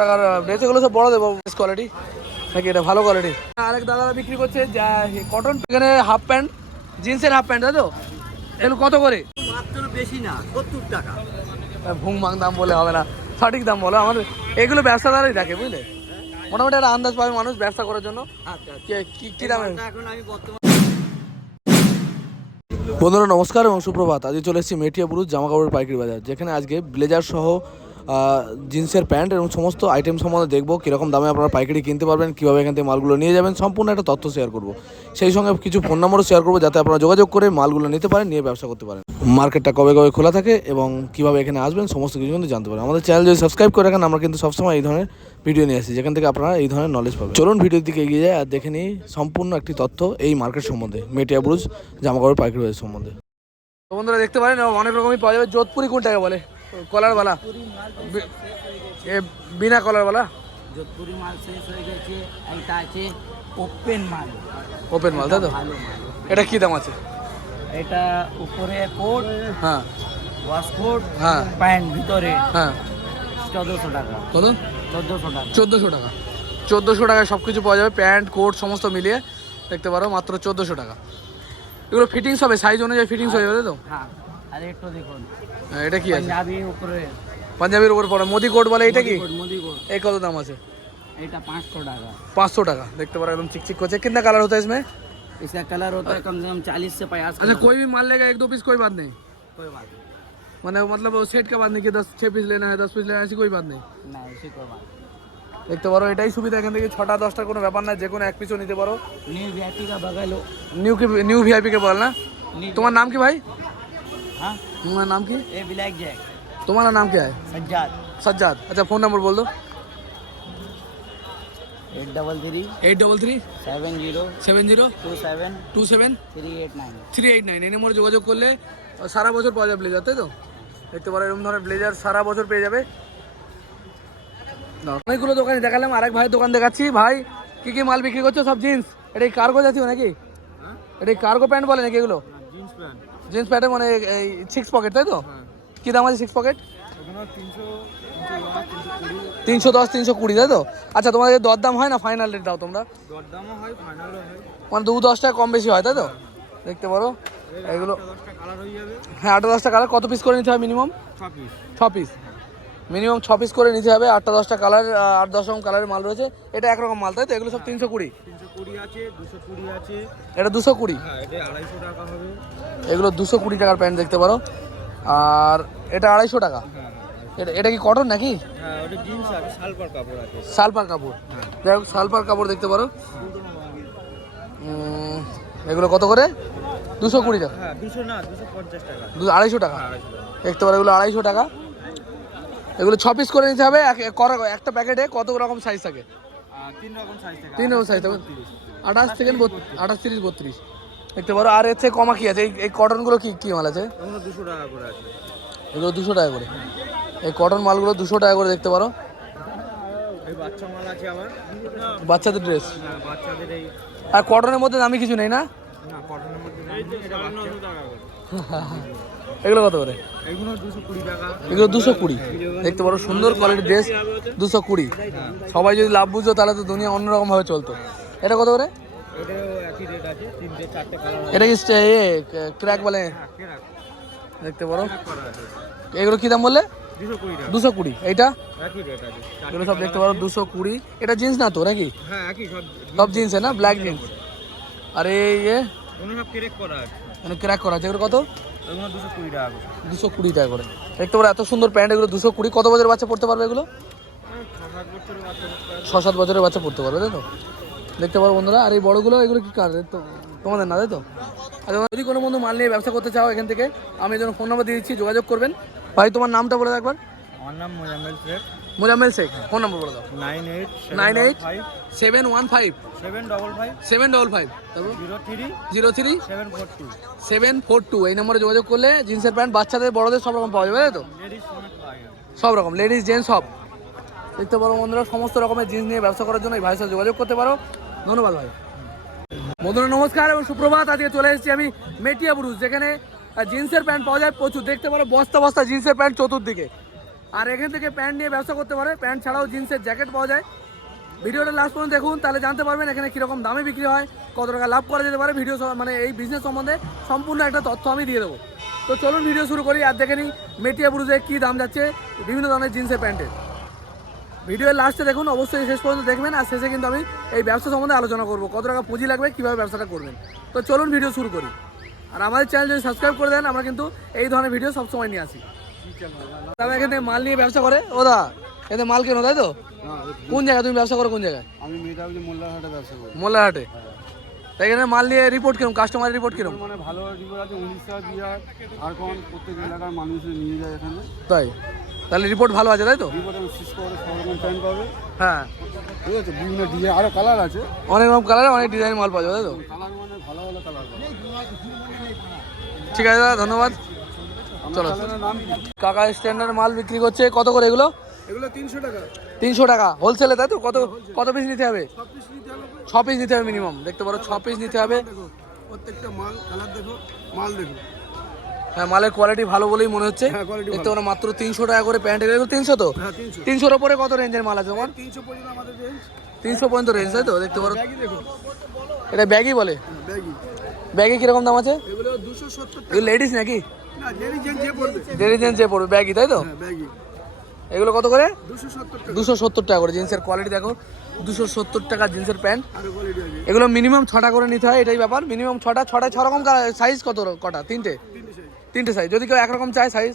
টাকার ড্রেস, এগুলো সব বড় দেবো কোয়ালিটি নাকি এটা ভালো কোয়ালিটি? আরেক দাদারা বিক্রি করছে কটন, এখানে হাফ প্যান্ট, জিন্সের হাফ প্যান্ট, তাই তো? এগুলো কত করে? মাত্র বেশি না, 70 টাকা। ভুং ভাং দাম বলে হবে না, সঠিক দাম বলো আমাদের। এগুলো ব্যবসাদারই দেখে, বুঝলে, মোটামুটি একটা আন্দাজ পাবে মানুষ ব্যবসা করার জন্য। কি দামে এখন আমি বর্তমানে বন্ধুরা নমস্কার এবং সুপ্রভাত। আজকে চলে এসেছি মেটিয়া বুরুজ জামা কাপড়ের পাইকারি বাজার, যেখানে আজকে ব্লেজার সহ জিন্সের প্যান্ট এবং সমস্ত আইটেম সম্বন্ধে দেখবো কীরকম দামে আপনারা পাইকারি কিনতে পারবেন, কীভাবে এখান থেকে মালগুলো নিয়ে যাবেন, সম্পূর্ণ একটা তথ্য শেয়ার করবো। সেই সঙ্গে কিছু ফোন নম্বরও শেয়ার করবো, যাতে আপনারা যোগাযোগ করে মালগুলো নিতে পারেন, নিয়ে ব্যবসা করতে পারেন। মার্কেটটা কবে কবে খোলা থাকে এবং কীভাবে এখানে আসবেন সমস্ত কিছু কিন্তু জানতে পারেন। আমাদের চ্যানেল যদি সাবস্ক্রাইব করে রাখেন, আমরা কিন্তু সবসময় এই ধরনের ভিডিও নিয়ে আসি, যেখান থেকে আপনারা এই ধরনের নলেজ পাবেন। চলুন ভিডিওর দিকে এগিয়ে যায় আর দেখে নিই সম্পূর্ণ একটি তথ্য এই মার্কেট সম্বন্ধে, মেটিয়া বুরুজ জামা কাপড়ের পাইকারি বাজার সম্বন্ধে। বন্ধুরা দেখতে পারেন অনেক রকমই পাওয়া যাবে। যোধপুরি কোনটাকে বলে? কলারওয়ালা, বিনা কলারওয়ালা। যোধপুরি মাল শেষ হয়ে গেছে, এটা আছে ওপেন মাল। ওপেন মাল, তাই তো? এটা কি দাম আছে? এটা উপরে কোট, হ্যাঁ, ওয়াশ কোট, হ্যাঁ, প্যান্ট ভিতরে, হ্যাঁ, 1400 টাকা। কত? 1400 টাকা। 1400 টাকা। 1400 টাকায় সব কিছু পাওয়া যাবে, প্যান্ট কোট সমস্ত মিলিয়ে দেখতে পারো, মাত্র 1400 টাকা। এগুলো ফিটিংস হবে, সাইজ অনুযায়ী ফিটিংস হয়ে যাবে, তাই তো? হ্যাঁ, আর একটু দেখুন, এটা কি আছে? পাঞ্জাবি উপরে, পাঞ্জাবির উপর পড়ে মোদি কোট বলে, এটা কি? মোদি কোট। এই কত দাম আছে? এটা 500 টাকা। 500 টাকা। देखते पारो एकदम चिक चिक करছে। कितना कलर होता है इसमें? इसका कलर होता है कम से कम 40 से 50। अच्छा, कोई भी माल लेगा एक दो पीस, कोई बात नहीं? कोई बात नहीं। मैंने मतलब सेट का बात नहीं कि 6 पीस लेना है, 10 पीस लेना है, ऐसी कोई बात नहीं। না এসে কোই বাত। দেখতে পারো এটাই সুবিধা, এখান থেকে 6টা 10টার কোনো ব্যাপার না, যে কোনো এক পিসও নিতে পারো। নিউ ভিআইপি का बगल हो। নিউ ভিআইপি কে বল না। তোমার নাম কি ভাই? हाँ, তোমার নাম কি? ये ब्लैक जैक तुम्हारा नाम क्या है? सज्जाद। सज्जाद। अच्छा, फोन नंबर बोल दो। 833 833 70 70 27 27 389। 389। এই নম্বরে যোগাযোগ করলে সারা বছর পাওয়া যাবে ব্লেজার, তাই তো? দেখতে পারো এরকম ধরনের ব্লেজার সারা বছর পেয়ে যাবে। অনেকগুলো দোকানে দেখালাম, আরেক ভাইয়ের দোকান দেখাচ্ছি। ভাই কি কি মাল বিক্রি করছো? সব জিন্স? এটা কার্গো জাতীয় নাকি? এটা কার্গো প্যান্ট বলে নাকি এগুলো? জিন্স প্যান্টের মানে এই 6 পকেট, তাই তো? কি দাম আছে 6 পকেট? 310 320, তাই তো? আচ্ছা, তোমাদের দরদাম হয় না, ফাইনাল রেট দাও তোমরা? দরদামও হয়, ফাইনালও হয়, মানে 2-10 টাকা কম বেশি হয়, তাই তো? দেখতে পারো এগুলো। হ্যাঁ, 8-10টা কালার। কত পিস করে নিতে হবে মিনিমাম? 6 পিস। মিনিমাম 6 পিস করে নিতে হবে। 8-10টা কালার, 8-10 রকম কালারের মাল রয়েছে। এটা একরকম মাল, তাই তো? এগুলো সব 320 আছে, 220 আছে। এটা 220। হ্যাঁ, এটা 250 টাকা হবে। এগুলো 220 টাকার প্যান্ট, দেখতে পারো। আর এটা 250 টাকা। এটা কি কটন নাকি? হ্যাঁ, ওটা জিন্স আছে, সালপার কাপড় আছে। সালপার কাপড়। যাই হোক, সালপার কাপড় দেখতে পারো। এগুলো কত করে? 220 টাকা। হ্যাঁ, 200 না, 250 টাকা। 250 টাকা। দেখতে পারো এগুলো 250 টাকা। এগুলো 6 পিস করে নিতে হবে। একটা প্যাকেটে কত রকম সাইজ থাকে? 3 রকম সাইজ থাকে। 3 রকম সাইজ থাকে। 28 থেকে 28, 30, 32 দেখতে পারো। আর এর থেকে কমা কি আছে? এই কটনগুলো কি মাল আছে? এগুলো 200 টাকা করে আছে। এগুলো 200 টাকা করে। এই কটন মালগুলো 200 টাকা করে, দেখতে পারো। এই বাচ্চা মাল আছে আবার, বাচ্চাদের ড্রেস। হ্যাঁ, বাচ্চাদের এই। আর কটনের মধ্যে দামি কিছু নেই না? না, কটনের মধ্যে এটা 900 টাকা করে। এগুলো কত করে? এগুলো 220 টাকা। এগুলো 220। দেখতে পারো সুন্দর কোয়ালিটির ড্রেস, 220। সবাই যদি লাভ বুঝতো তাহলে তো দুনিয়া অন্যরকম ভাবে চলতো। এটা কত করে? এটাও একই রেট আছে, 3-4টে কালার। এটা কি ক্র্যাক বলে? দেখতে পারো এগুলো কি দাম বললে? 220 টাকা। 220। এইটা একই রেট আছে। এগুলো সব দেখতে পারো 220। এটা জিন্স না তো নাকি? হ্যাঁ, একই সব জিন্স না, ব্ল্যাক জিন্স। আর এই এগুলো সব ক্রেক করা আছে। মানে ক্র্যাক করা আছে। এগুলো কত? এগুলো 220 টাকা করে। 220 টাকা করে। দেখতে পারো এত সুন্দর প্যান্ট, এগুলো 220। কত বছরের বাচ্চা পড়তে পারবে এগুলো? 6-7 বছরের বাচ্চা। 6-7 বছরের বাচ্চা পড়তে পারবে, তাই তো? দেখতে পারো বন্ধুরা। আর এই বড়গুলো, এগুলো কি কার? তো তোমাদের না, তাই তো? আচ্ছা, যদি কোনো বন্ধু মাল নিয়ে ব্যবসা করতে চাও এখান থেকে, আমি এই জন্য ফোন নাম্বার দিয়ে দিচ্ছি, যোগাযোগ করবেন। ভাই তোমার নামটা বলে দাও একবার। আমার নাম মোজাম্মেল শেখ। মোজাম্মেল শেখ। ফোন নাম্বার বলে দাও। 98 715 755 755 তারপর 03 03 742। 742। এই নম্বরে যোগাযোগ করলে জিন্সের প্যান্ট বাচ্চাদের বড়দের সব রকম পাওয়া যাবে, তাই তো? লেডিস সমেত পাওয়া যাবে। সব রকম, লেডিস জেন্টস সব। দেখতে পারো বন্ধুরা, সমস্ত রকমের জিন্স নিয়ে ব্যবসা করার জন্য এই ভাইয়ের সাথে যোগাযোগ করতে পারো। ধন্যবাদ ভাই। বন্ধুরা নমস্কার এবং সুপ্রভাত। আজকে চলে এসেছি আমি মেটিয়া বুরুজ, যেখানে জিন্সের প্যান্ট পাওয়া যায় প্রচুর। দেখতে পারো বস্তা বস্তা জিন্সের প্যান্ট চতুর্দিকে। আর এখান থেকে প্যান্ট নিয়ে ব্যবসা করতে পারে। প্যান্ট ছাড়াও জিন্সের জ্যাকেট পাওয়া যায়। ভিডিওটা লাস্ট পর্যন্ত দেখুন, তাহলে জানতে পারবেন এখানে কীরকম দামে বিক্রি হয়, কত টাকা লাভ করা যেতে পারে। ভিডিও মানে এই বিজনেস সম্বন্ধে সম্পূর্ণ একটা তথ্য আমি দিয়ে দেবো। তো চলুন ভিডিও শুরু করি আর দেখে নিই মেটিয়া ব্রুজে কী দাম যাচ্ছে বিভিন্ন ধরনের জিন্সের প্যান্টের। ভিডিওর লাস্টে দেখুন, অবশ্যই শেষ পর্যন্ত দেখবেন। আর শেষে কিন্তু আমি এই ব্যবসা সম্বন্ধে আলোচনা করবো, কত টাকা পুঁজি লাগবে, কীভাবে ব্যবসাটা করবেন। তো চলুন ভিডিও শুরু করি। আর আমাদের চ্যানেল যদি সাবস্ক্রাইব করে দেন, আমরা কিন্তু এই ধরনের ভিডিও সবসময় নিয়ে আসি। তবে এখানে মাল নিয়ে ব্যবসা করে ও দা, এতে মাল কেন তাই তো? কোন জায়গায় তুমি ব্যবসা করো, কোন জায়গায়? আমি মেয়েটাকে মোল্লারহাটে ব্যবসা করি। মোল্লারহাটে। তাই এখানে মাল নিয়ে রিপোর্ট কিরকম, কাস্টমারের রিপোর্ট কিরকম? মানে ভালো রিপোর্ট আছে, উড়িষ্যা, বিহার, ঝাড়খণ্ড, প্রত্যেক এলাকার মানুষ নিয়ে যায় এখানে। তাই তাহলে রিপোর্ট ভালো আছে তাই তো? রিপোর্ট আমি শেষ করে সব রকম প্যান্ট পাবে, হ্যাঁ ঠিক আছে। বিভিন্ন ডিজাইন আরও কালার আছে, অনেক রকম কালারে অনেক ডিজাইন মাল পাওয়া যাবে তাই তো? কালার মানে ভালো ভালো কালার পাবে। ঠিক আছে দাদা, ধন্যবাদ। চলো। কালারের নাম কি? কাকা স্ট্যান্ডার্ড মাল বিক্রি করছে কত করে এগুলো? এগুলো 300 টাকা। 300 টাকা হোলসেলে তাই তো? কত কত পিস নিতে হবে? 6 পিস নিতে হবে। 6 পিস নিতে হবে মিনিমাম। দেখতে পারো 6 পিস নিতে হবে। দেখো প্রত্যেকটা মাল, কালার দেখো, মাল দেখো। হ্যাঁ মালের কোয়ালিটি ভালো বলেই মনে হচ্ছে। হ্যাঁ, quality দেখতে পারো মাত্র 300 টাকা করে প্যান্ট। এগুলো 300 তো? হ্যাঁ 300। 300-র ওপরে কত রেঞ্জের মাল আছে তোমার? 300 পর্যন্ত আমাদের রেঞ্জ। 300 পর্যন্ত রেঞ্জ তাই তো? দেখতে পারো ব্যাগই দেখো, এটা ব্যাগই বলে। ব্যাগই। ব্যাগে কিরকম দাম আছে? এগুলো 270 টাকা। এগুলো লেডিস নাকি? না, লেডিস জেন্টস যে পড়বে। লেডিস জেন্টস যে পড়বে ব্যাগই তাই তো? হ্যাঁ ব্যাগই। এগুলো কত করে? 270 টাকা। 270 টাকা করে। জিন্সের কোয়ালিটি দেখো, 270 টাকা জিন্সের প্যান্ট। আরো কোয়ালিটি আছে। এগুলো মিনিমাম 6টা করে নিতে হয়, এটাই ব্যাপার। মিনিমাম 6টা। 6 রকম সাইজ কত কটা? 3টে? 3টে সাইজ। 3টে সাইজ। যদি কেউ একরকম চায় সাইজ?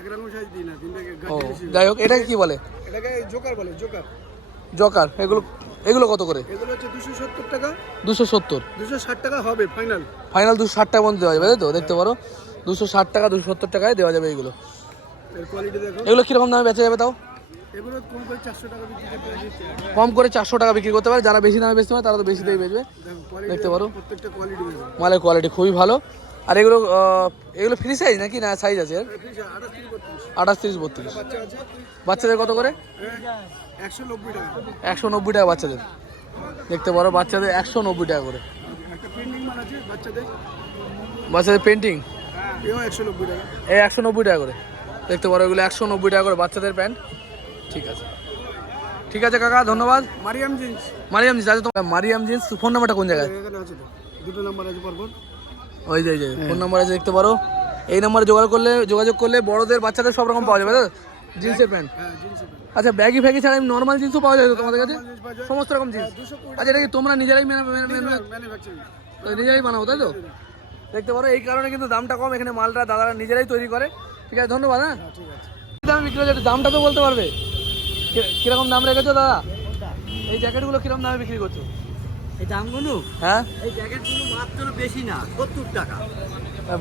একরকম সাইজ দিই না, তিনটাকে ও গাড়ি বেশি। যাই হোক, এটাকে কি বলে? এটাকে জোকার বলে, জোকার। জকার। এগুলো এগুলো কত করে? এগুলো হচ্ছে 270 টাকা। 270। 260 টাকা হবে ফাইনাল। ফাইনাল 260 টাকা পর্যন্ত দেওয়া যাবে তাই তো? দেখতে পারো 260 টাকা 270 টাকায় দেওয়া যাবে এগুলো। এর কোয়ালিটি দেখো। এগুলো কীরকম দামে বেচা যাবে তাও? এগুলো কম করে 400 টাকা বিক্রি করতে পারে। কম করে 400 টাকা বিক্রি করতে পারে। যারা বেশি দামে বেচতে পারে তারা তো বেশি দিয়ে বেচবে। দেখো কোয়ালিটি দেখতে পারো প্রত্যেকটা কোয়ালিটি দেখো। মালের কোয়ালিটি খুবই ভালো। আর এগুলো এগুলো ফ্রি সাইজ নাকি না সাইজ আছে এর? 28, 30, 32। বাচ্চা আছে, বাচ্চাদের কত করে? 190 টাকা। 190 টাকা বাচ্চাদের। দেখতে পারো বাচ্চাদের 190 টাকা করে। একটা পেন্ডিং মাল আছে বাচ্চাদের, বাচ্চাদের পেন্টিং এও 190 টাকা। এই 190 টাকা করে। দেখতে পারো এগুলো 190 টাকা করে বাচ্চাদের প্যান্ট। ঠিক আছে, ঠিক আছে কাকা, ধন্যবাদ। মারিয়াম জিন্স মারিয়াম জিন্স আছে তো? মারিয়াম জিন্স ফোন নাম্বারটা কোন জায়গায়? এখানে আছে তো, দুটো নাম্বার আছে পরপর। ওই যে ফোন নাম্বার আছে, দেখতে পারো। এই নাম্বারে যোগাযোগ করলে বড়দের বাচ্চাদের সব রকম পাওয়া যাবে তো? জিন্সের প্যান্ট। হ্যাঁ জিন্সের আচ্ছা ব্যাগি ফ্যাগি ছাড়া নর্মাল জিন্সও পাওয়া যায় তো তোমাদের কাছে? জিন্স পাওয়া যায়। সমস্ত রকম জিন্স। 220 আচ্ছা এটা কি তোমরা নিজেরাই ম্যানুফ্যাকচারিং। নিজেরাই বানাও তাই তো? দেখতে পারো এই কারণে কিন্তু দামটা কম। এখানে মালটা দাদারা নিজেরাই তৈরি করে। ঠিক আছে, ধন্যবাদ। হ্যাঁ ঠিক আছে। কি দামে বিক্রি হচ্ছে দামটা তো বলতে পারবে? কিরকম দাম রেখেছো দাদা? এই জ্যাকেটগুলো কিরকম দামে বিক্রি করছো? এই দামগুলো, হ্যাঁ এই জ্যাকেটগুলো মাত্র বেশি না, 70 টাকা।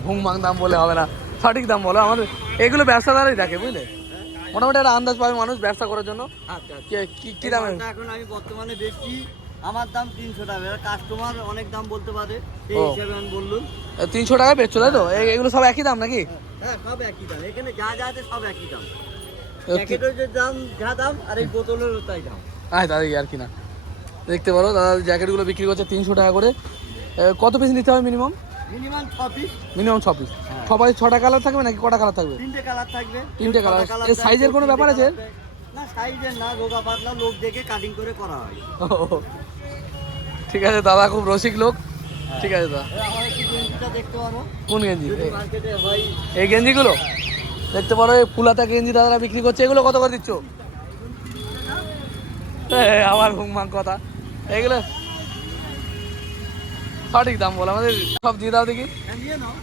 ভুং ভাং দাম বলে হবে না, সঠিক দাম বলো। আমাদের এগুলো ব্যবসাদারই দেখে, বুঝলে? মোটামুটি একটা আন্দাজ পাবে মানুষ ব্যবসা করার জন্য। আচ্ছা কি দামে? এখন আমি বর্তমানে বেশি, আমার দাম 300 টাকা। কাস্টমার অনেক দাম বলতে পারে, সেই ও। হিসাবে আমি বললুম। 300 টাকায় বেচছো তাই তো? এগুলো সব একই দাম নাকি? হ্যাঁ সব একই দাম, এখানে যা যা আছে সব একই দাম। প্যাকেটের যে দাম যা দাম, আর এই বোতলেরও তাই দাম। দাদা আর কি না। দেখতে পারো দাদা জ্যাকেটগুলো বিক্রি করছে 300 টাকা করে। কত পিস নিতে হবে minimum? Minimum 6 piece. Minimum 6 piece. সবাই 6টা কালার থাকবে নাকি কটা কালার থাকবে? 3টে কালার থাকবে। 3টে কালার। ছটা colour এর দেয়, সাইজের কোনো 3টে ব্যাপার আছে? colour দেয়। না সাইজের না, রোগা পাতলা লোক দেখে কাটিং করে করা হয়। ঠিক আছে দাদা, খুব রসিক লোক। ঠিক আছে দাদা। আমার একটু গেঞ্জিটা দেখতে পারো, কোন গেঞ্জি? যদি মার্কেটে হয়। এই গেঞ্জিগুলো দেখতে পারো। এই ফুলাতা গেঞ্জি দাদারা বিক্রি করছে। এগুলো কত করে দিচ্ছ? আবার ঘুমমাং কথা। এগুলো সঠিক দাম বলো, আমাদের সব দিয়ে দাও দেখি। হ্যাঁ, নিয়ে নাও।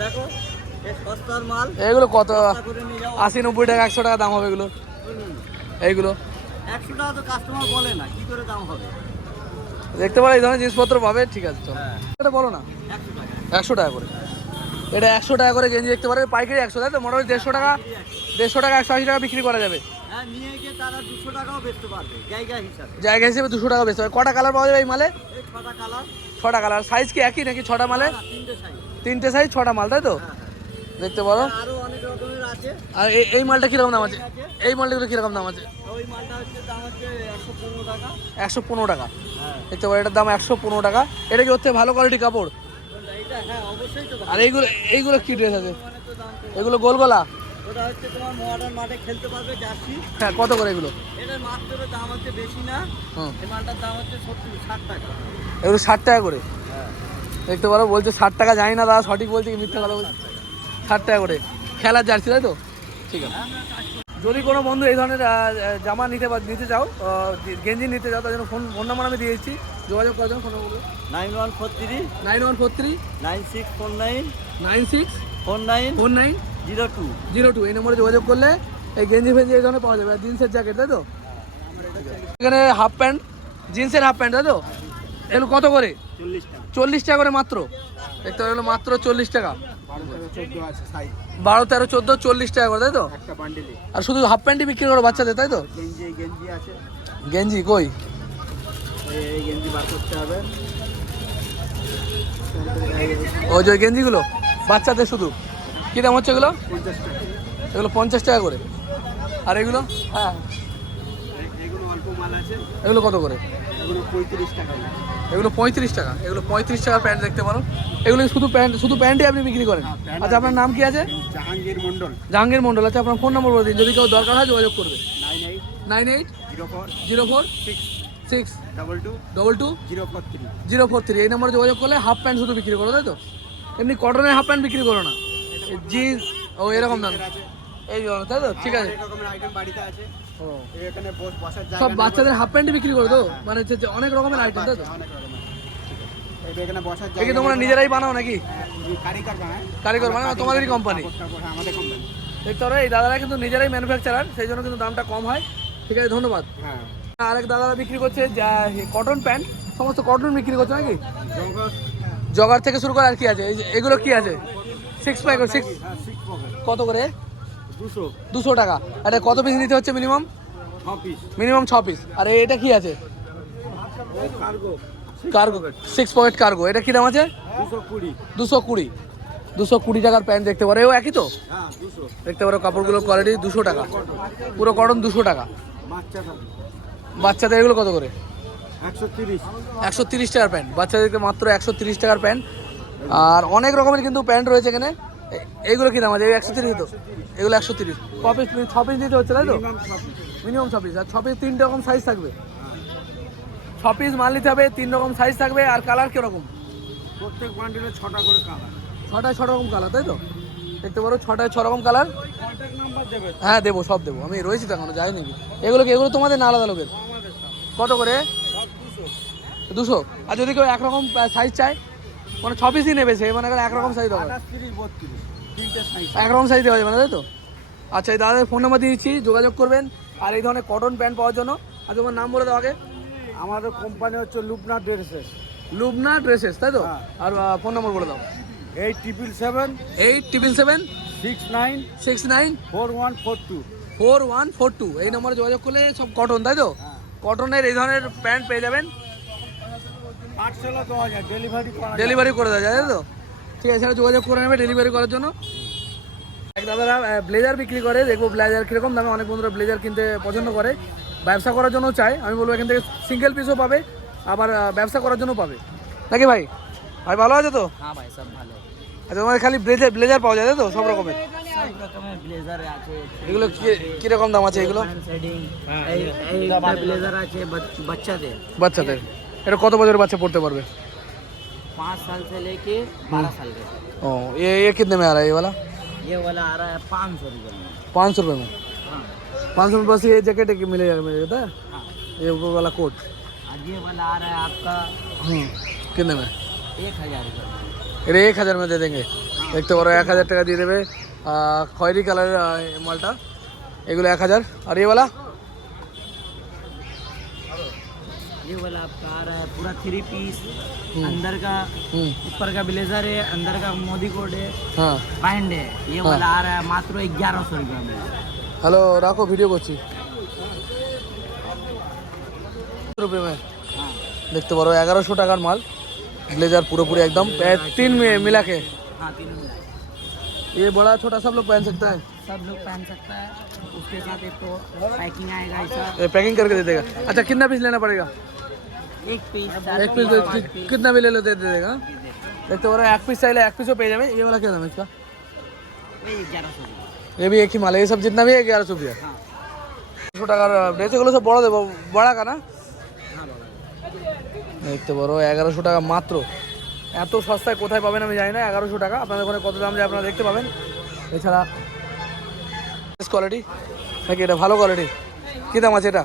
দেখো এই সস্তার মাল, এগুলো কত? সস্তা করে নিয়ে যাও। 80-90 টাকা, 100 টাকা দাম হবে এগুলো। এইগুলো 100 টাকা তো কাস্টমার বলে না, কি করে দাম হবে? দেখতে পারো এই ধরনের জিনিসপত্র পাবে। ঠিক আছে চলো, হ্যাঁ। এটা বলো না। 100 টাকা। 100 টাকা করে। এটা 100 টাকা করে গেঞ্জি দেখতে পারো। পাইকারি 100 তাই তো? মোটামুটি 150 টাকা, 150 টাকা, 180 টাকা বিক্রি করা যাবে। হ্যাঁ, নিয়ে গিয়ে তারা 200 টাকাও বেচতে পারবে জায়গা হিসাবে। জায়গা হিসেবে 200 টাকা বেশি হবে। কটা কালার পাওয়া যাবে এই মালে? এই 6টা কালার। 6টা কালার। সাইজ কি একই নাকি 6টা মালে? 3টে সাইজ। 3টে সাইজ 6টা মাল তাই তো? দেখতে পারো। আরো অনেক রকমের আছে। আর এই মালটা কিরকম দাম আছে? এই মালটাগুলো কিরকম দাম আছে? ওই মালটা হচ্ছে দাম হচ্ছে 115 টাকা। 115 টাকা। হ্যাঁ। দেখতে পারো এটার দাম 115 টাকা। এটা কি হচ্ছে ভালো কোয়ালিটি কাপড়? কোনটা? এটা? হ্যাঁ অবশ্যই তো। আর এইগুলো কি ড্রেস আছে? মানে তো দাম তো এগুলো গোল গলা? ওটা হচ্ছে তোমার মডার্ন মাঠে খেলতে পারবে জার্সি। হ্যাঁ, কত করে এগুলো? এটার মাত্র দাম হচ্ছে বেশি না, হুম, এই মালটার দাম হচ্ছে 60 টাকা। এগুলো 60 টাকা করে হ্যাঁ, দেখতে পারো। বলছে 60 টাকা, জানি না দাদা সঠিক বলছে কি মিথ্যা কথা বলছে। 60 টাকা করে খেলার জার্সি, তাই তো? ঠিক আছে। যদি কোনো বন্ধু এই ধরনের জামা নিতে চাও, গেঞ্জি নিতে চাও, তার জন্য ফোন নাম্বার আমি দিয়ে দিচ্ছি, যোগাযোগ করার জন্য ফোন নাম্বার বলবো। 9143 9143 9649 9649 49 02। 02 এই নম্বরে যোগাযোগ করলে এই গেঞ্জি ফেঞ্জি এই ধরনের পাওয়া যাবে। আর জিন্সের জ্যাকেট, তাই তো? এখানে হাফ প্যান্ট, জিন্সের হাফ প্যান্ট, তাই তো? এগুলো কত করে? 40 টাকা। 40 টাকা করে মাত্র। দেখতে পারো মাত্র 40 টাকা। 12-13-14 আছে সাইজ 12, 13, 14, 40 টাকা করে, তাই তো? একটা বান্ডেলে। আর শুধু হাফ প্যান্টই বিক্রি করো বাচ্চাদের, তাই তো? গেঞ্জি আছে, গেঞ্জি কই? এই গেঞ্জি বার করতে হবে। ওই যে গেঞ্জিগুলো বাচ্চাদের শুধু, কী দাম হচ্ছে এগুলো? 50 টাকা। এগুলো 50 টাকা করে। আর এগুলো? হ্যাঁ, এগুলো অল্প মাল আছে, এগুলো কত করে? এগুলো 35 টাকা। এগুলো 35 টাকা। এগুলো 35 টাকার প্যান্ট দেখতে পারো। এগুলো শুধু প্যান্টই আপনি বিক্রি করেন? প্যান্ট আচ্ছা, আপনার নাম কি আছে? জাহাঙ্গীর মন্ডল। জাহাঙ্গীর মন্ডল। আচ্ছা, আপনার ফোন নম্বর বলে দিন, যদি কেউ দরকার হয় যোগাযোগ করবে। 98 98 04 04 6 22 22 043। 043 এই নম্বরে যোগাযোগ করলে হাফ প্যান্ট শুধু বিক্রি করো, তাই তো? এমনি কটনের হাফ প্যান্ট বিক্রি করো না? জিন্স ও এরকম দাম, এই জন্য, তাই তো? ঠিক আছে। অনেক রকমের আইটেম বাড়িতে আছে, ও, এখানে বসার জায়গা সব নেই। বাচ্চাদের হাফ প্যান্টই বিক্রি করো তো? মানে হচ্ছে যে অনেক রকমের আইটেম, তাই তো? অনেক রকমের। এখানে বসার এই জায়গা কি তোমরা নেই। নিজেরাই বানাও নাকি? কারিগর বানায়। কারিগর মানে তোমাদেরই কোম্পানি? হ্যাঁ, আমাদের কোম্পানি। দেখতে পারো এই দাদারা কিন্তু নিজেরাই ম্যানুফ্যাকচারার, সেই জন্য কিন্তু দামটা কম হয়। ঠিক আছে, ধন্যবাদ। হ্যাঁ, আরেক দাদারা বিক্রি করছে কটন প্যান্ট, সমস্ত কটন বিক্রি করছে নাকি? জগৎ। জগার থেকে শুরু করে আর কি আছে? এগুলো কি আছে? 6 প্যাক, 6 হ্যাঁ, 6 পকেট কত করে? 200 200 টাকা। আরে কত পিস নিতে হচ্ছে মিনিমাম? 6 পিস। Minimum 6 piece. আর এটা কি আছে? Cargo cargo, 6 pocket cargo. এটা কি দাম আছে? 220। 220। 220 টাকার প্যান্ট দেখতে পারো। এও একই তো? হ্যাঁ, 200। দেখতে পারো কাপড়গুলোর কোয়ালিটি 200 টাকা, পুরো কটন 200 টাকা। বাচ্চা থাকে বাচ্চাদের এগুলো কত করে? 130। 130 টাকার প্যান্ট বাচ্চাদেরকে, মাত্র 130 টাকার প্যান্ট। আর অনেক রকমের কিন্তু প্যান্ট রয়েছে এখানে। এইগুলো কি দাম আছে? 130 তো? এগুলো 130। 6 পিস, 6 পিস নিতে হচ্ছে, তাই তো? Minimum 6 piece. Minimum 6 piece. আর 6 পিস 3 রকম সাইজ থাকবে। 6 পিস মাল নিতে হবে, 3 রকম সাইজ থাকবে। আর কালার কিরকম? প্রত্যেক বান্ডিলে 6টা করে কালার। 6টায় 6 রকম কালার, তাই তো? দেখতে পারো 6টায় 6 রকম কালার। কন্ট্যাক্ট নাম্বার দেবে। হ্যাঁ, দেবো, সব দেবো। আমি রয়েছি তো এখনো, যাই নাকি? এগুলো তোমাদের না আলাদা লোকের? আমাদের সব কত করে? সব 200। 200। আর যদি কেউ একরকম সাইজ চায়, মানে 6 পিসই নেবে, সে মানে একরকম সাইজ হবে? 28, 30, 32 তিনটে সাইজ। একরকম সাইজ দেওয়া যাবে না, তাই তো? আচ্ছা, এই দাদাদের ফোন নাম্বার দিয়েছি, যোগাযোগ করবেন। আর এই ধরনের কটন প্যান্ট পাওয়ার জন্য। আর তোমার নাম বলে দাও আগে। আমাদের কোম্পানি হচ্ছে লুবনা ড্রেসেস। লুবনা ড্রেসেস, তাই তো? হ্যাঁ। আর ফোন নাম্বার বলে দাও। 8777 877 69 69 4142। 4142 এই নম্বরে যোগাযোগ করলে সব কটন, তাই তো? কটনের এই ধরনের প্যান্ট পেয়ে যাবেন। 82000 ডেলিভারি করা যায়। ডেলিভারি করে দেওয়া যায়, তাই তো? ঠিক আছে, সেটা যোগাযোগ করে নেবে ডেলিভারি করার জন্য। এক দাদারা ব্লেজার বিক্রি করে, দেখবো ব্লেজার কীরকম দামে। অনেক বন্ধুরা ব্লেজার কিনতে পছন্দ করে, ব্যবসা করার জন্য চায়। আমি বলবো এখান থেকে সিঙ্গেল পিসও পাবে, আবার ব্যবসা করার জন্য পাবে নাকি ভাই? ভাই ভালো আছে তো? হ্যাঁ ভাই, সব ভালো। আচ্ছা, তোমার খালি ব্লেজার পাওয়া যায়, তাই তো? সব রকমের। সব রকমের ব্লেজার আছে। এগুলো কীরকম দাম আছে এগুলো? শেডিং এই ব্লেজার আছে বাচ্চাদের। বাচ্চাদের এটা কত বছরের বাচ্চা পড়তে পারবে? 5 साल से लेके 12 साल के। ओ, ये कितने में आ रहा है ये वाला? ये वाला आ रहा है 500 रुपये में। 500 रुपये में? हाँ 500 में बस ये जैकेट मिलेगा था? हाँ। ये ऊपर वाला कोट और ये वाला आ रहा है आपका कितने में? 1000 रुपये। এটা 1000 में दे देंगे। দেখতে পারো 1000 টাকা দিয়ে দেবে। খয়েরি কালারের মালটা, এগুলো 1000। আর ये वाला? ये वाला आपका आ रहा है पूरा 3 पीस, अंदर का ऊपर का ब्लेजर है, अंदर का मोदी कोट है, हाँ। पैंट है। ये वाला आ रहा है मात्र 1100 रुपये में। হ্যালো, রাখো, ভিডিও করছি। रुपये में हाँ দেখতে পারো 1100 টাকার মাল। ব্লেজার পুরোপুরি একদম 3 मिला के। हाँ, तीनों मिला के। ये बड़ा छोटा सब लोग पहन सकता है? सब लोग पहन सकता है। उसके साथ एक तो पैकिंग आएगा ऐसा, ये पैकिंग करके दे देगा। अच्छा, कितना पीस लेना पड़ेगा? एक पीस एक पीस कितना भी ले लो दे देगा। देखते हो रहा है, एक पीस चाहिए एक पीसও পেয়ে যাবে। ये वाला क्या दाम है इसका? 1100 रुपये। ये भी एक ही माल है, ये सब जितना भी है 1100 रुपया। 100 টাকার ড্রেস, এগুলো সব বড় দেবো, বড়া কানা দেখতে পারো 1100 টাকা মাত্র। এত সস্তায় কোথায় পাবেন আমি জানি না, 1100 টাকা। আপনাদের ওখানে কত দাম যায় আপনারা দেখতে পাবেন। এছাড়া কোয়ালিটি নাকি এটা ভালো কোয়ালিটি, কী দাম আছে এটা?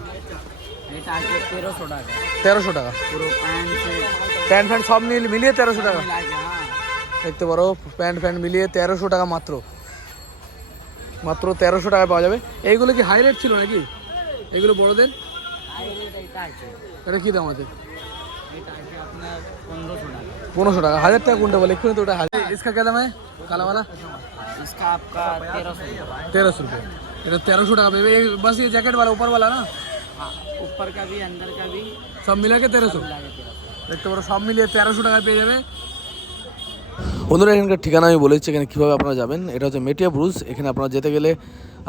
এটা আছে 1300 টাকা 1300 টাকা। পুরো প্যান্ট সেট প্যান্ট ফ্যান্ট সব মিলিয়ে 1300 টাকা মিলা के। हाँ দেখতে পারো, প্যান্ট ফ্যান্ট মিলিয়ে 1300 টাকা মাত্র। মাত্র 1300 টাকায় পাওয়া যাবে। এইগুলো কি হাই রেট ছিল নাকি এগুলো বড়দের? এটা আছে, এটা কী দাম আছে? এটা আছে আপনার 1500 টাকা 1500 টাকা। 1000 টাকা কোনটা বলে এক্ষুনি তো ওটা 1000। इसका क्या दाम है काला वाला? इसका आपका 1300 1300 रुपये। এটা 1300 টাকা পেবে। बस ये जैकेट वाला ऊपर वाला ना, हाँ ऊपर का भी अंदर का भी সব মিলে 1300 मिला के 1300। দেখতে পারো, সব মিলিয়ে 1300 টাকায় পেয়ে যাবে। বন্ধুরা এখানকার ঠিকানা আমি বলেছি, এখানে কীভাবে আপনারা যাবেন। এটা হচ্ছে মেটিয়া ব্রুজ। এখানে আপনারা যেতে গেলে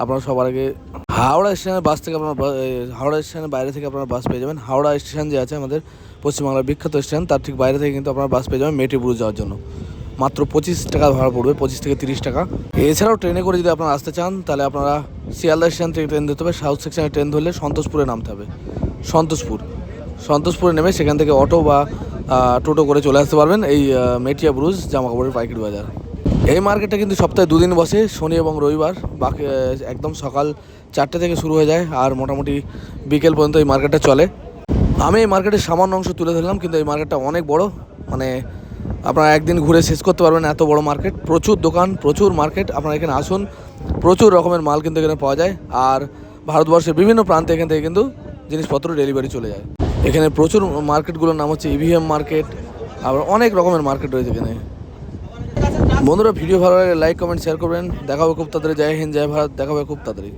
আপনারা সবার আগে হাওড়া স্টেশনের বাস থেকে আপনারা হাওড়া স্টেশনের বাইরে থেকে আপনারা বাস পেয়ে যাবেন। হাওড়া স্টেশন যে আছে আমাদের পশ্চিমবাংলার বিখ্যাত স্টেশন, তার ঠিক বাইরে থেকে কিন্তু আপনারা বাস পেয়ে যাবেন মেটিয়া ব্রুজ যাওয়ার জন্য। মাত্র 25 টাকা ভাড়া পড়বে, 25 থেকে 30 টাকা। এছাড়াও ট্রেনে করে যদি আপনারা আসতে চান তাহলে আপনারা শিয়ালদা স্টেশন থেকে ট্রেন ধরতে হবে। সাউথ সেকশনে ট্রেন ধরলে সন্তোষপুরে নামতে হবে। সন্তোষপুরে নেমে সেখান থেকে অটো বা টোটো করে চলে আসতে পারবেন এই মেটিয়া ব্রুজ জামাকাপড়ের পাইকারি বাজার। এই মার্কেটটা কিন্তু সপ্তাহে 2 দিন বসে, শনি এবং রবিবার। বাকি একদম সকাল 4টে থেকে শুরু হয়ে যায় আর মোটামুটি বিকেল পর্যন্ত এই মার্কেটটা চলে। আমি এই মার্কেটের সামান্য অংশ তুলে ধরলাম, কিন্তু এই মার্কেটটা অনেক বড়, মানে আপনারা একদিন ঘুরে শেষ করতে পারবেন, এত বড় মার্কেট। প্রচুর দোকান, প্রচুর মার্কেট। আপনারা এখানে আসুন, প্রচুর রকমের মাল কিন্তু এখানে পাওয়া যায়। আর ভারতবর্ষের বিভিন্ন প্রান্তে এখান থেকে কিন্তু জিনিসপত্র ডেলিভারি চলে যায়। এখানে প্রচুর মার্কেটগুলোর নাম হচ্ছে ইভিএম মার্কেট, আবার অনেক রকমের মার্কেট রয়েছে এখানে। বন্ধুরা ভিডিও ভালো লাগে লাইক কমেন্ট শেয়ার করবেন। দেখা হবে খুব তাড়াতাড়ি। জয় হিন্দ, জয় ভারত। দেখা হবে খুব তাড়াতাড়ি।